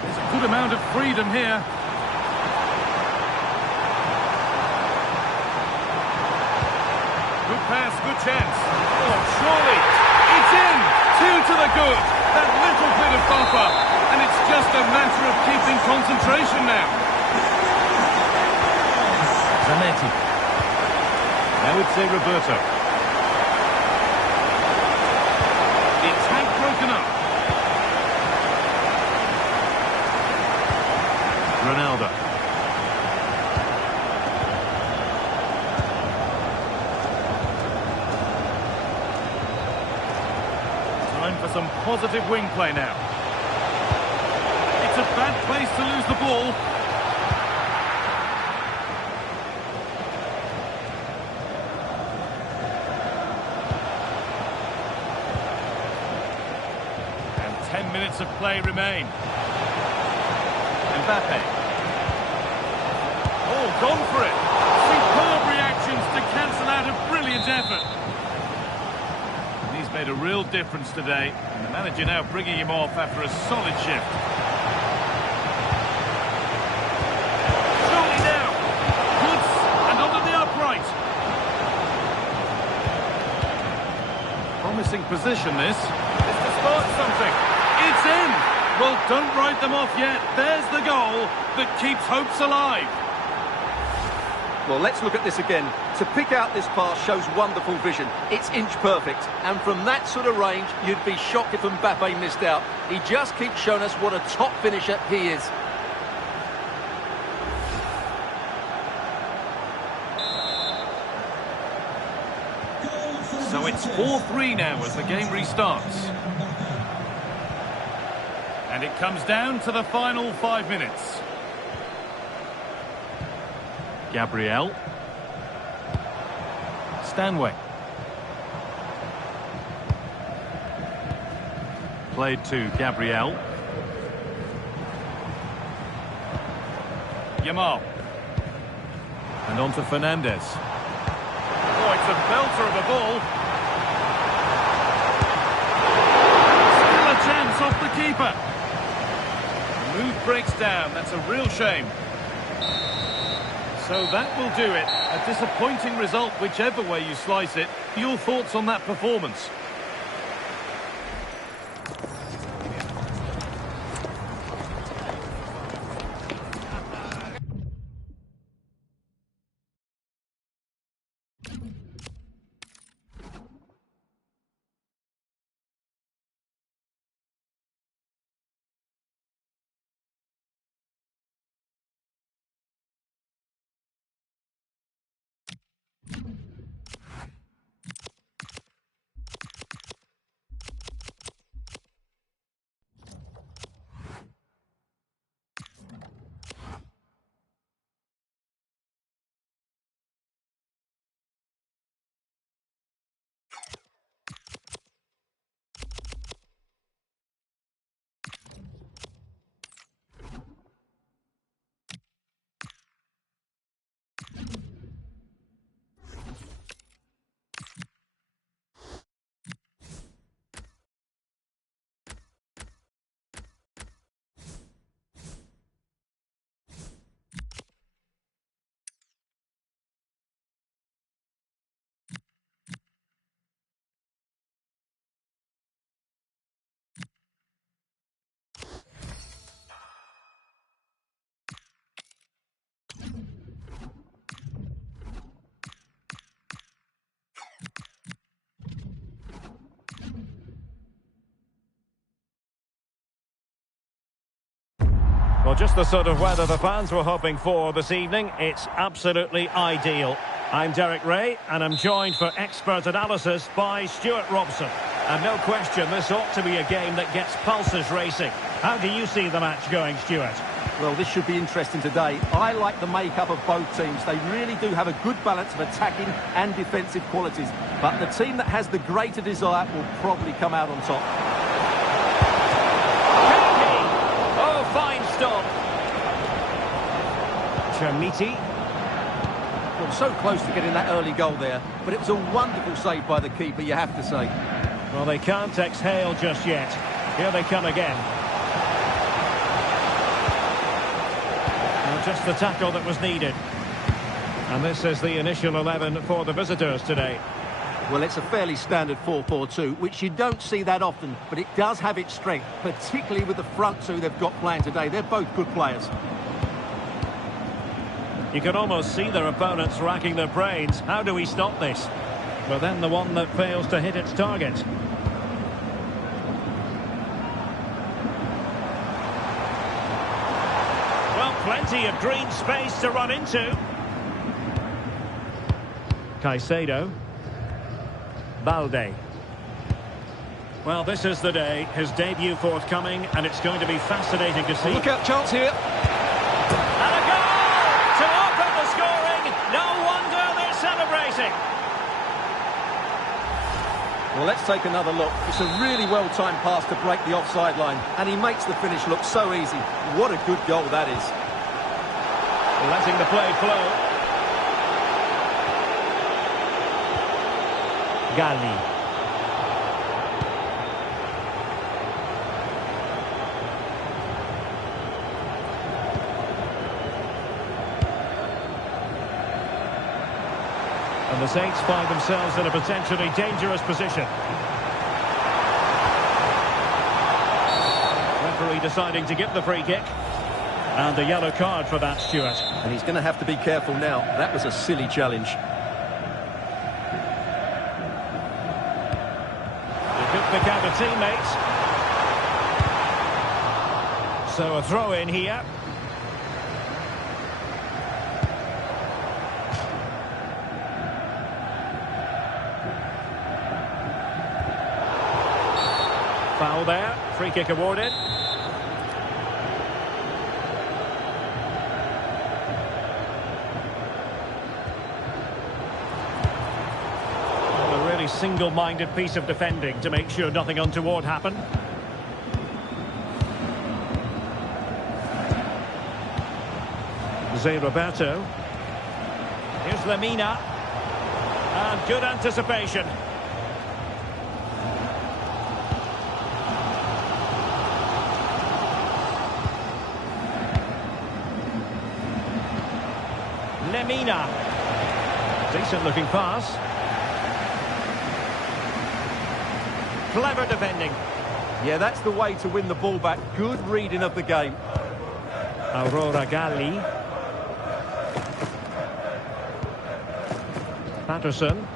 There's a good amount of freedom here. Good pass, good chance. Oh, surely. It's in. 2 to the good. That little bit of buffer. And it's just a matter of keeping concentration now. Zanetti. Now it's a Roberto. The attack broken up. Ronaldo. Time for some positive wing play now. It's a bad place to lose the ball. And 10 minutes of play remain. Mbappe. Oh, gone for it. Superb reactions to cancel out a brilliant effort. And he's made a real difference today. And the manager now bringing him off after a solid shift. Surely now. Puts and onto the upright. Promising position this. This to start something. It's in. Well, don't write them off yet. There's the goal that keeps hopes alive. Well, let's look at this again. To pick out this pass shows wonderful vision. It's inch perfect. And from that sort of range, you'd be shocked if Mbappe missed out. He just keeps showing us what a top finisher he is. So it's 4-3 now as the game restarts. And it comes down to the final 5 minutes. Gabriel. Stanway. Played to Gabriel. Yamal. And on to Fernandez. Oh, it's a belter of a ball. Still a chance off the keeper. The move breaks down. That's a real shame. So that will do it. A disappointing result, whichever way you slice it. Your thoughts on that performance? Well, just the sort of weather the fans were hoping for this evening. It's absolutely ideal. I'm Derek Ray, and I'm joined for expert analysis by Stuart Robson. And no question, this ought to be a game that gets pulses racing. How do you see the match going, Stuart? Well, this should be interesting today. I like the makeup of both teams. They really do have a good balance of attacking and defensive qualities. But the team that has the greater desire will probably come out on top. Oh, fine stop. Chermiti. Well, so close to getting that early goal there, but it was a wonderful save by the keeper, you have to say. Well, they can't exhale just yet. Here they come again. Well, just the tackle that was needed. And this is the initial 11 for the visitors today. Well, it's a fairly standard 4-4-2, which you don't see that often, but it does have its strength, particularly with the front two they've got playing today. They're both good players. You can almost see their opponents racking their brains. How do we stop this? But then the one that fails to hit its target. Well, plenty of green space to run into. Caicedo. Balde. Well, this is the day. His debut forthcoming, and it's going to be fascinating to see. Look out, chance here. And a goal to open the scoring. No wonder they're celebrating. Well, let's take another look. It's a really well-timed pass to break the offside line, and he makes the finish look so easy. What a good goal that is. Letting the play flow. Galli. And the Saints find themselves in a potentially dangerous position. Referee deciding to give the free kick. And a yellow card for that, Stuart. And he's going to have to be careful now. That was a silly challenge. Pick out a teammate. So a throw in here. Foul there. Free kick awarded. Single-minded piece of defending to make sure nothing untoward happened. Zé Roberto. Here's Lemina. And good anticipation. Lemina. Decent-looking pass. Clever defending. Yeah, that's the way to win the ball back. Good reading of the game. Aurora Galli. Patterson.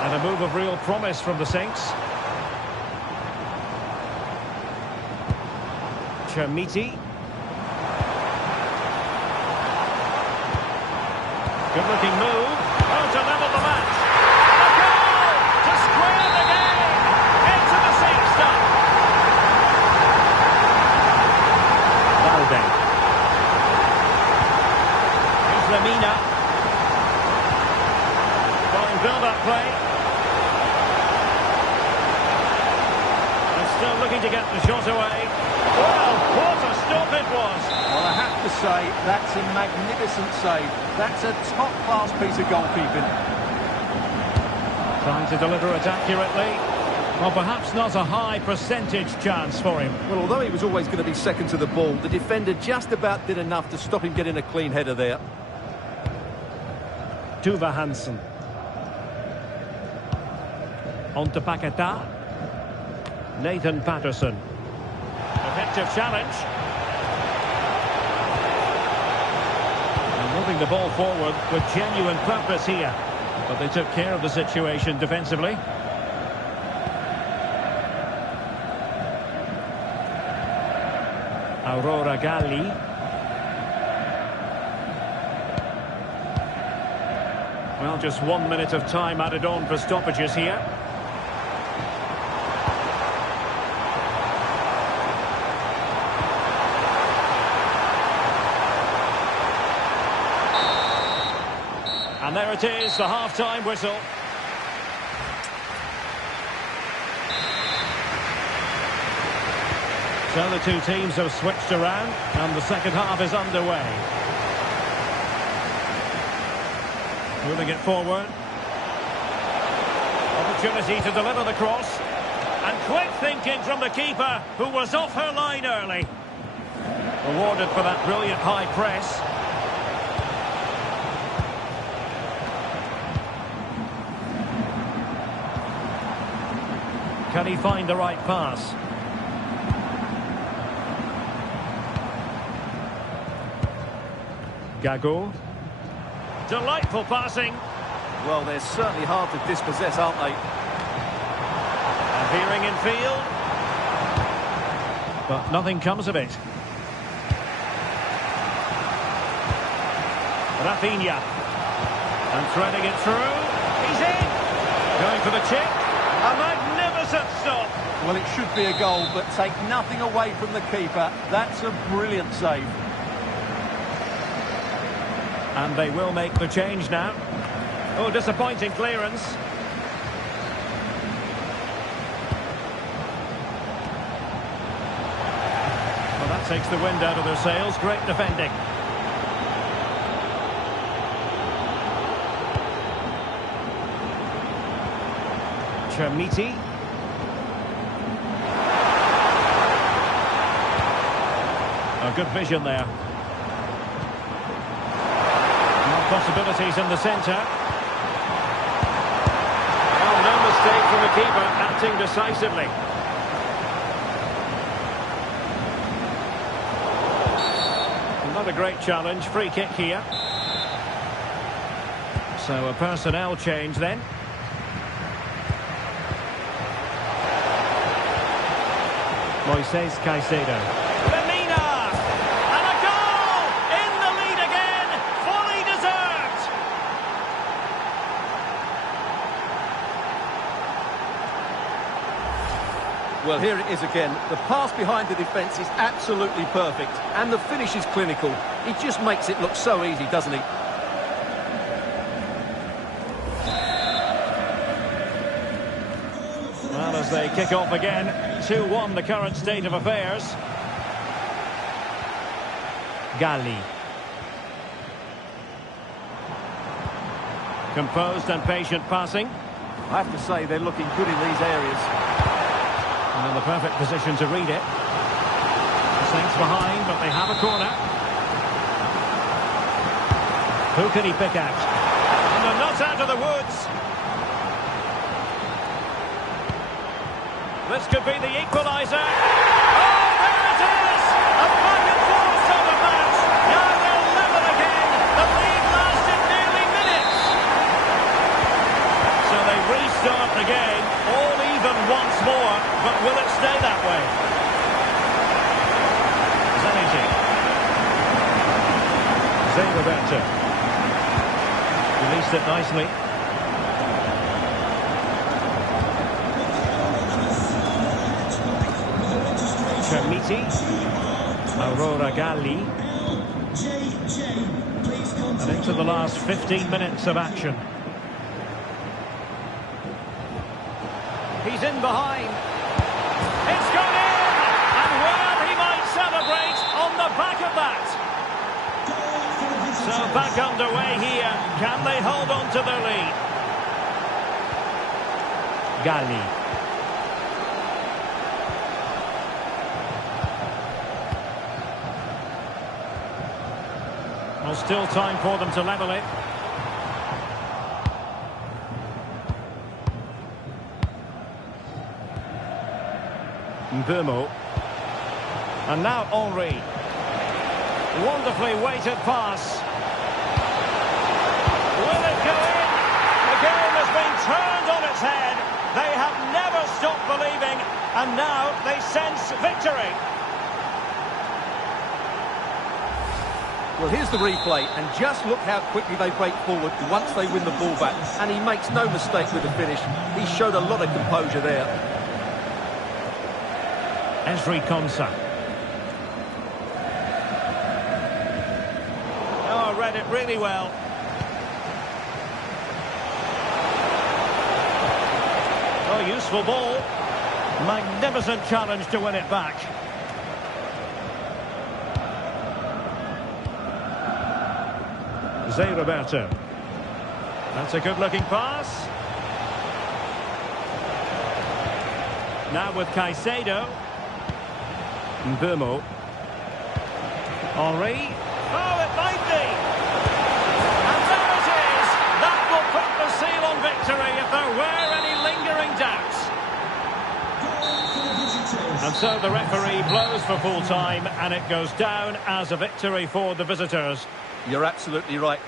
And a move of real promise from the Saints. Chermiti. Good looking move. Oh, to level the match. Here's Lemina. Fine build-up play. And still looking to get the shot away. Well, what a stop it was. Well, I have to say, that's a magnificent save. That's a top-class piece of goalkeeping. Trying to deliver it accurately. Well, perhaps not a high percentage chance for him. Well, although he was always going to be second to the ball, the defender just about did enough to stop him getting a clean header there. Tuva Hansen. On to Paquetá. Nathan Patterson. Effective challenge. And moving the ball forward with genuine purpose here. But they took care of the situation defensively. Aurora Galli. Well, just 1 minute of time added on for stoppages here. And there it is, the half-time whistle. So the two teams have switched around, and the second half is underway. Moving it forward. Opportunity to deliver the cross. And quick thinking from the keeper, who was off her line early. Rewarded for that brilliant high press. Can he find the right pass? Gago. Delightful passing. Well, they're certainly hard to dispossess, aren't they? And veering in field. But nothing comes of it. Rafinha. And threading it through. He's in. Going for the chip. A magnificent stop. Well, it should be a goal, but take nothing away from the keeper. That's a brilliant save. And they will make the change now. Oh, disappointing clearance. Well, that takes the wind out of their sails. Great defending. Chermiti. A good vision there. Possibilities in the centre. Oh, no mistake from the keeper, acting decisively. Not a great challenge, free kick here. So a personnel change then. Moises Caicedo. Well, here it is again. The pass behind the defence is absolutely perfect. And the finish is clinical. He just makes it look so easy, doesn't he? Well, as they kick off again, 2-1 the current state of affairs. Galli. Composed and patient passing. I have to say, they're looking good in these areas. And in the perfect position to read it. Saints behind, but they have a corner. Who can he pick out? And they're not out of the woods. This could be the equaliser. Oh, there it is! A back and forth sort of match. Now they'll level again. The lead lasted nearly minutes. So they restart the game. All even once more, but will it stay that way? Zanigi. Zé Roberto. Released it nicely. Chermiti. Aurora Galli. And into the last 15 minutes of action. He's in behind. It's gone in! And well, he might celebrate on the back of that. So back underway here. Can they hold on to their lead? Galli. Well, still time for them to level it. Mbeumo. And now Henry. Wonderfully weighted pass. Will it go in? The game has been turned on its head. They have never stopped believing, and now they sense victory. Well, here's the replay, and just look how quickly they break forward once they win the ball back. And he makes no mistake with the finish. He showed a lot of composure there. Esri Konsa. Oh, read it really well. a useful ball. Magnificent challenge to win it back. Zé Roberto. That's a good-looking pass. Now with Caicedo. Mbeumo. Henry. Oh, it might be. And there it is. That will put the seal on victory if there were any lingering doubts. And so the referee blows for full time, and it goes down as a victory for the visitors. You're absolutely right.